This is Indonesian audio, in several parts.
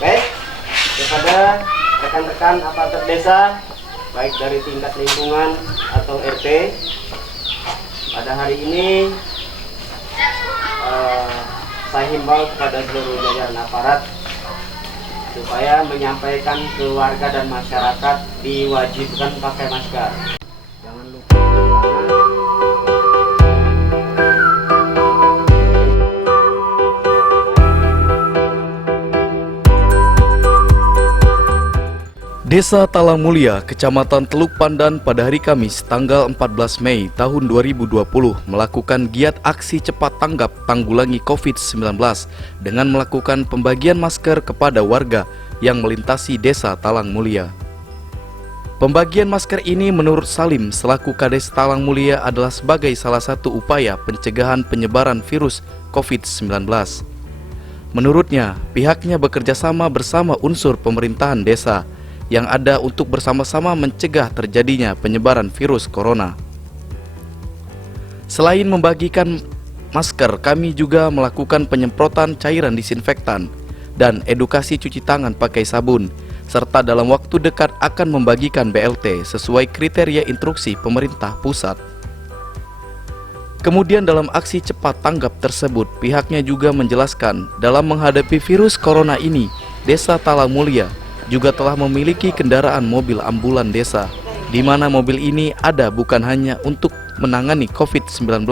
Baik, kepada rekan-rekan aparatur desa, baik dari tingkat lingkungan atau RT, pada hari ini saya himbau kepada seluruh jajaran aparat supaya menyampaikan ke warga dan masyarakat diwajibkan pakai masker. Jangan lupa Desa Talang Mulia, Kecamatan Teluk Pandan pada hari Kamis tanggal 14 Mei tahun 2020 melakukan giat aksi cepat tanggap tanggulangi COVID-19 dengan melakukan pembagian masker kepada warga yang melintasi Desa Talang Mulia. Pembagian masker ini menurut Salim selaku Kades Talang Mulia adalah sebagai salah satu upaya pencegahan penyebaran virus COVID-19. Menurutnya, pihaknya bekerja sama bersama unsur pemerintahan desa yang ada untuk bersama-sama mencegah terjadinya penyebaran virus corona. Selain membagikan masker, kami juga melakukan penyemprotan cairan disinfektan dan edukasi cuci tangan pakai sabun, serta dalam waktu dekat akan membagikan BLT sesuai kriteria instruksi pemerintah pusat. Kemudian dalam aksi cepat tanggap tersebut, pihaknya juga menjelaskan dalam menghadapi virus corona ini, Desa Talang Mulia juga telah memiliki kendaraan mobil ambulan desa, di mana mobil ini ada bukan hanya untuk menangani COVID-19,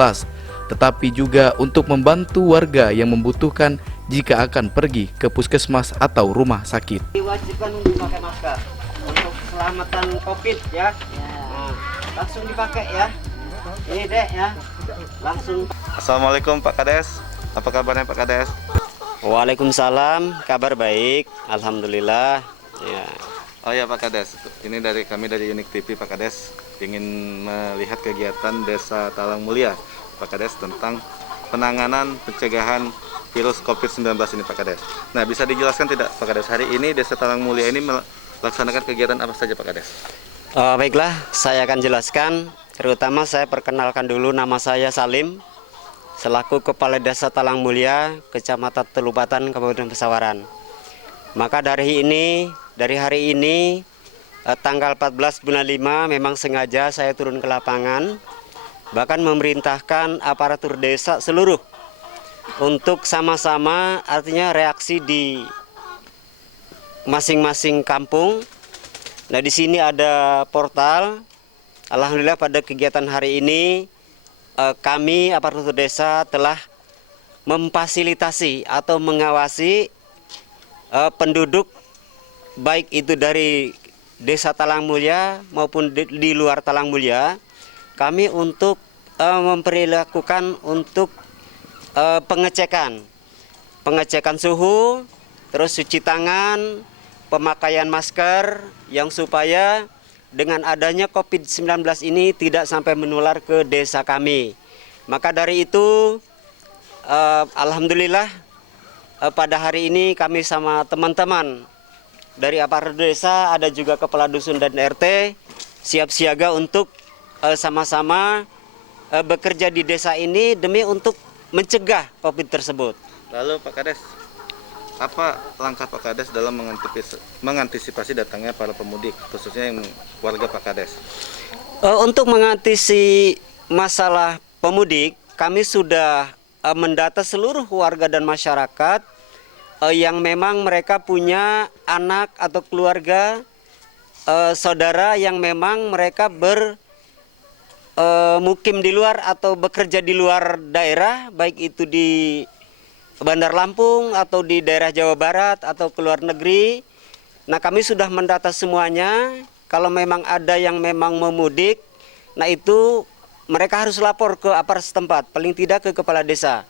tetapi juga untuk membantu warga yang membutuhkan jika akan pergi ke puskesmas atau rumah sakit. Diwajibkan untuk pakai masker untuk keselamatan COVID ya. Nah, langsung dipakai ya. Ini dek ya, langsung. Assalamualaikum Pak Kades, apa kabarnya Pak Kades? Waalaikumsalam, kabar baik, alhamdulillah. Ya. Oh ya Pak Kades, ini dari kami dari Unik TV Pak Kades ingin melihat kegiatan Desa Talang Mulia Pak Kades tentang penanganan pencegahan virus COVID-19 ini Pak Kades. Nah, bisa dijelaskan tidak Pak Kades, hari ini Desa Talang Mulia ini melaksanakan kegiatan apa saja Pak Kades? Baiklah, saya akan jelaskan. Terutama saya perkenalkan dulu, nama saya Salim selaku Kepala Desa Talang Mulia, Kecamatan Teluk Pandan, Kabupaten Pesawaran. Maka dari hari ini tanggal 14 bulan 5 memang sengaja saya turun ke lapangan, bahkan memerintahkan aparatur desa seluruh untuk sama-sama, artinya reaksi di masing-masing kampung. Nah, di sini ada portal. Alhamdulillah pada kegiatan hari ini kami aparatur desa telah memfasilitasi atau mengawasi penduduk baik itu dari Desa Talang Mulia maupun di luar Talang Mulia, kami untuk memperlakukan untuk pengecekan suhu, terus cuci tangan, pemakaian masker, yang supaya dengan adanya COVID-19 ini tidak sampai menular ke desa kami. Maka dari itu alhamdulillah pada hari ini kami sama teman-teman dari aparatur desa, ada juga kepala dusun dan RT siap siaga untuk sama-sama bekerja di desa ini demi untuk mencegah COVID tersebut. Lalu Pak Kades, apa langkah Pak Kades dalam mengantisipasi datangnya para pemudik, khususnya yang warga Pak Kades? Untuk mengantisipasi masalah pemudik, kami sudah mendata seluruh warga dan masyarakat yang memang mereka punya anak atau keluarga, saudara yang memang mereka bermukim di luar atau bekerja di luar daerah, baik itu di Bandar Lampung atau di daerah Jawa Barat atau ke luar negeri. Nah, kami sudah mendata semuanya. Kalau memang ada yang memang memudik, nah itu mereka harus lapor ke aparat setempat, paling tidak ke kepala desa.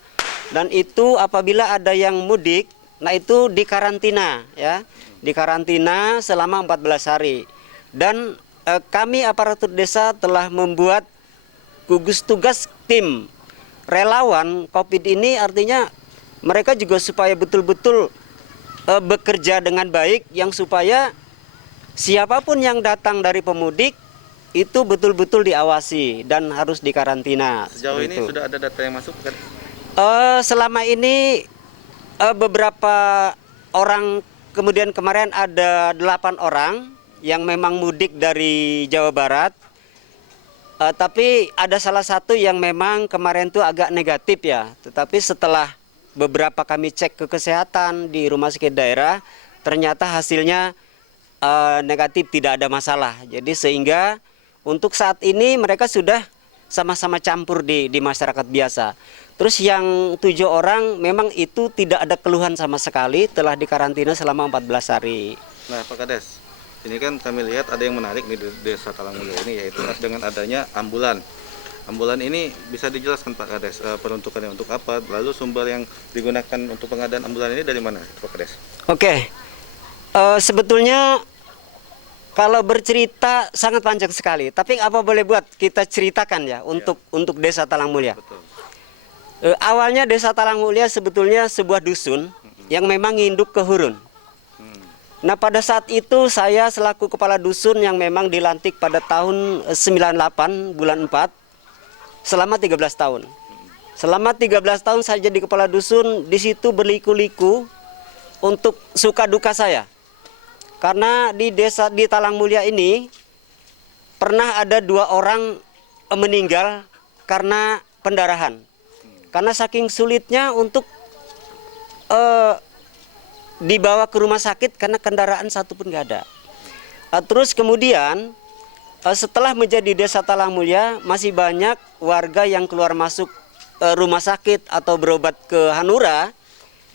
Dan itu apabila ada yang mudik, nah itu dikarantina ya, dikarantina selama 14 hari. Dan kami aparatur desa telah membuat gugus tugas tim relawan COVID ini, artinya mereka juga supaya betul-betul bekerja dengan baik, yang supaya siapapun yang datang dari pemudik itu betul-betul diawasi dan harus dikarantina. Sejauh ini sudah ada data yang masuk kan? Selama ini beberapa orang, kemudian kemarin ada 8 orang yang memang mudik dari Jawa Barat. Tapi ada salah satu yang memang kemarin tuh agak negatif ya. Tetapi setelah beberapa kami cek ke kesehatan di rumah sakit daerah, ternyata hasilnya negatif, tidak ada masalah. Jadi sehingga untuk saat ini mereka sudah sama-sama campur di masyarakat biasa. Terus yang 7 orang memang itu tidak ada keluhan sama sekali, telah dikarantina selama 14 hari. Nah, Pak Kades, ini kan kami lihat ada yang menarik di Desa Talang Mulia ini, yaitu dengan adanya ambulan. Ambulan ini bisa dijelaskan Pak Kades, peruntukannya untuk apa, lalu sumber yang digunakan untuk pengadaan ambulan ini dari mana, Pak Kades? Oke, sebetulnya kalau bercerita sangat panjang sekali, tapi apa boleh buat kita ceritakan ya untuk Desa Talang Mulia. Betul. Awalnya Desa Talang Mulia sebetulnya sebuah dusun yang memang nginduk ke Hurun. Nah, pada saat itu saya selaku kepala dusun yang memang dilantik pada tahun 98 bulan 4 selama 13 tahun. Selama 13 tahun saya jadi kepala dusun, di situ berliku-liku untuk suka duka saya. Karena di desa di Talang Mulia ini pernah ada 2 orang meninggal karena pendarahan. Karena saking sulitnya untuk dibawa ke rumah sakit karena kendaraan satu pun nggak ada. Terus kemudian setelah menjadi Desa Talang Mulia, masih banyak warga yang keluar masuk rumah sakit atau berobat ke Hanura.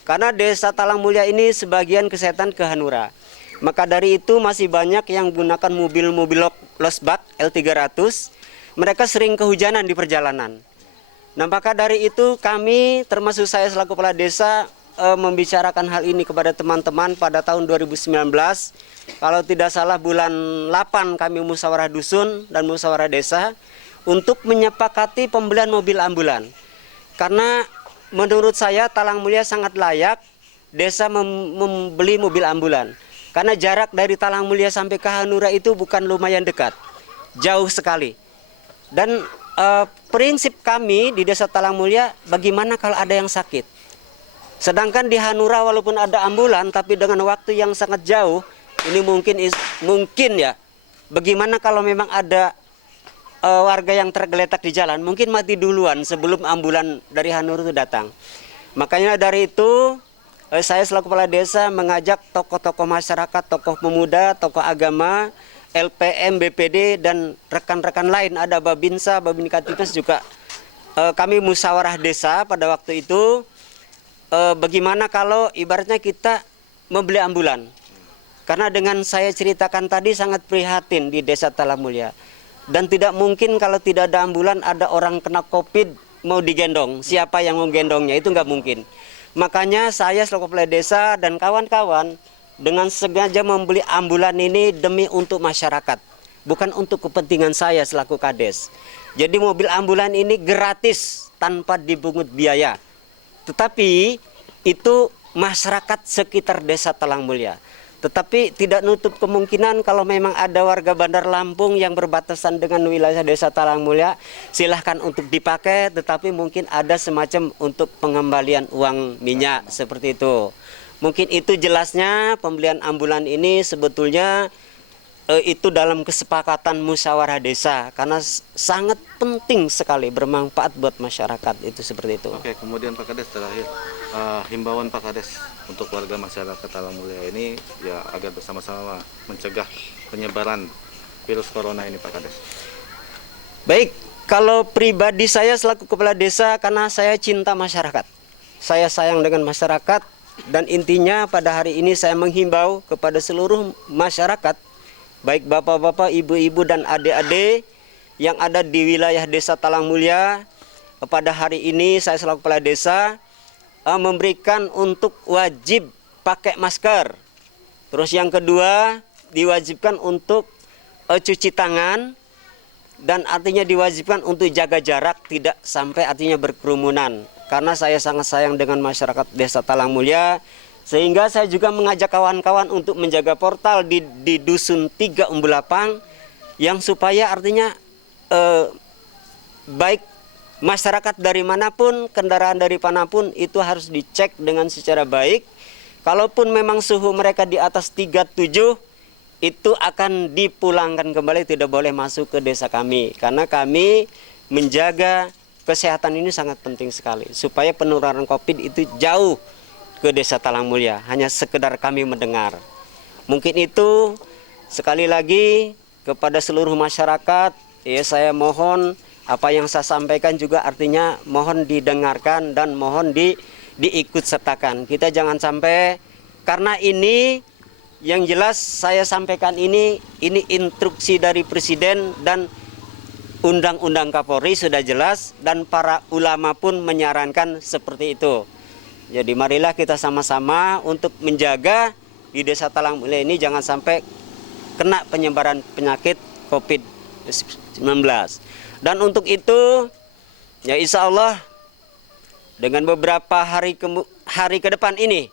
Karena Desa Talang Mulia ini sebagian kesehatan ke Hanura. Maka dari itu masih banyak yang menggunakan mobil-mobil losbak L300. Mereka sering kehujanan di perjalanan. Nah, maka dari itu kami termasuk saya selaku kepala desa membicarakan hal ini kepada teman-teman pada tahun 2019. Kalau tidak salah bulan 8 kami musyawarah dusun dan musyawarah desa untuk menyepakati pembelian mobil ambulan. Karena menurut saya Talang Mulia sangat layak desa membeli mobil ambulan. Karena jarak dari Talang Mulia sampai ke Hanura itu bukan lumayan dekat, jauh sekali. Dan prinsip kami di Desa Talang Mulia, bagaimana kalau ada yang sakit? Sedangkan di Hanura walaupun ada ambulan, tapi dengan waktu yang sangat jauh, ini mungkin ya. Bagaimana kalau memang ada warga yang tergeletak di jalan, mungkin mati duluan sebelum ambulan dari Hanura itu datang. Makanya dari itu saya selaku kepala desa mengajak tokoh-tokoh masyarakat, tokoh pemuda, tokoh agama, LPM, BPD, dan rekan-rekan lain, ada Babinsa, Babinkatipes juga. Kami musyawarah desa pada waktu itu, bagaimana kalau ibaratnya kita membeli ambulan. Karena dengan saya ceritakan tadi sangat prihatin di Desa Talang Mulia. Dan tidak mungkin kalau tidak ada ambulan, ada orang kena COVID mau digendong. Siapa yang mau gendongnya, itu nggak mungkin. Makanya saya selaku kepala desa dan kawan-kawan dengan sengaja membeli ambulan ini demi untuk masyarakat, bukan untuk kepentingan saya selaku kades. Jadi mobil ambulan ini gratis tanpa dipungut biaya. Tetapi itu masyarakat sekitar Desa Talang Mulia. Tetapi tidak nutup kemungkinan kalau memang ada warga Bandar Lampung yang berbatasan dengan wilayah Desa Talang Mulia, silahkan untuk dipakai, tetapi mungkin ada semacam untuk pengembalian uang minyak seperti itu. Mungkin itu jelasnya pembelian ambulan ini sebetulnya itu dalam kesepakatan musyawarah desa karena sangat penting sekali, bermanfaat buat masyarakat, itu seperti itu. Oke, kemudian Pak Kades terakhir, himbauan Pak Kades untuk warga masyarakat Talang Mulia ini ya agar bersama-sama mencegah penyebaran virus corona ini Pak Kades. Baik, kalau pribadi saya selaku kepala desa, karena saya cinta masyarakat, saya sayang dengan masyarakat, dan intinya pada hari ini saya menghimbau kepada seluruh masyarakat, baik bapak-bapak, ibu-ibu, dan adik-adik yang ada di wilayah Desa Talang Mulia. Pada hari ini saya selaku kepala desa memberikan untuk wajib pakai masker. Terus yang kedua diwajibkan untuk cuci tangan, dan artinya diwajibkan untuk jaga jarak, tidak sampai artinya berkerumunan. Karena saya sangat sayang dengan masyarakat Desa Talang Mulia, sehingga saya juga mengajak kawan-kawan untuk menjaga portal di Dusun 3 Umbulapang, yang supaya artinya baik masyarakat dari manapun, kendaraan dari manapun itu harus dicek dengan secara baik. Kalaupun memang suhu mereka di atas 37, itu akan dipulangkan kembali, tidak boleh masuk ke desa kami. Karena kami menjaga kesehatan ini sangat penting sekali. Supaya penularan COVID itu jauh ke desa Talang Mulia. Hanya sekedar kami mendengar. Mungkin itu sekali lagi kepada seluruh masyarakat, ya saya mohon apa yang saya sampaikan juga artinya mohon didengarkan dan mohon diikut sertakan. Kita jangan sampai, karena ini yang jelas saya sampaikan ini instruksi dari Presiden dan Undang-Undang Kapolri sudah jelas dan para ulama pun menyarankan seperti itu. Jadi marilah kita sama-sama untuk menjaga di Desa Talang Mulia ini jangan sampai kena penyebaran penyakit COVID-19. Dan untuk itu, ya insya Allah dengan beberapa hari ke depan ini,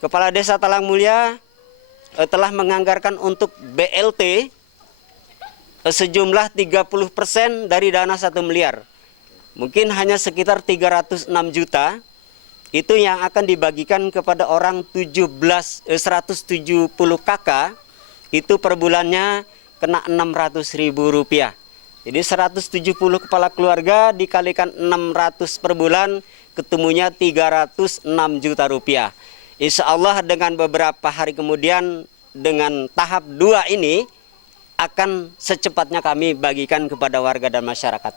Kepala Desa Talang Mulia telah menganggarkan untuk BLT sejumlah 30% dari dana 1 miliar. Mungkin hanya sekitar 306 juta, itu yang akan dibagikan kepada orang 170 KK, itu per bulannya kena Rp600.000. Jadi 170 kepala keluarga dikalikan 600 per bulan, ketemunya 306 juta rupiah. Insya Allah dengan beberapa hari kemudian dengan tahap 2 ini akan secepatnya kami bagikan kepada warga dan masyarakat.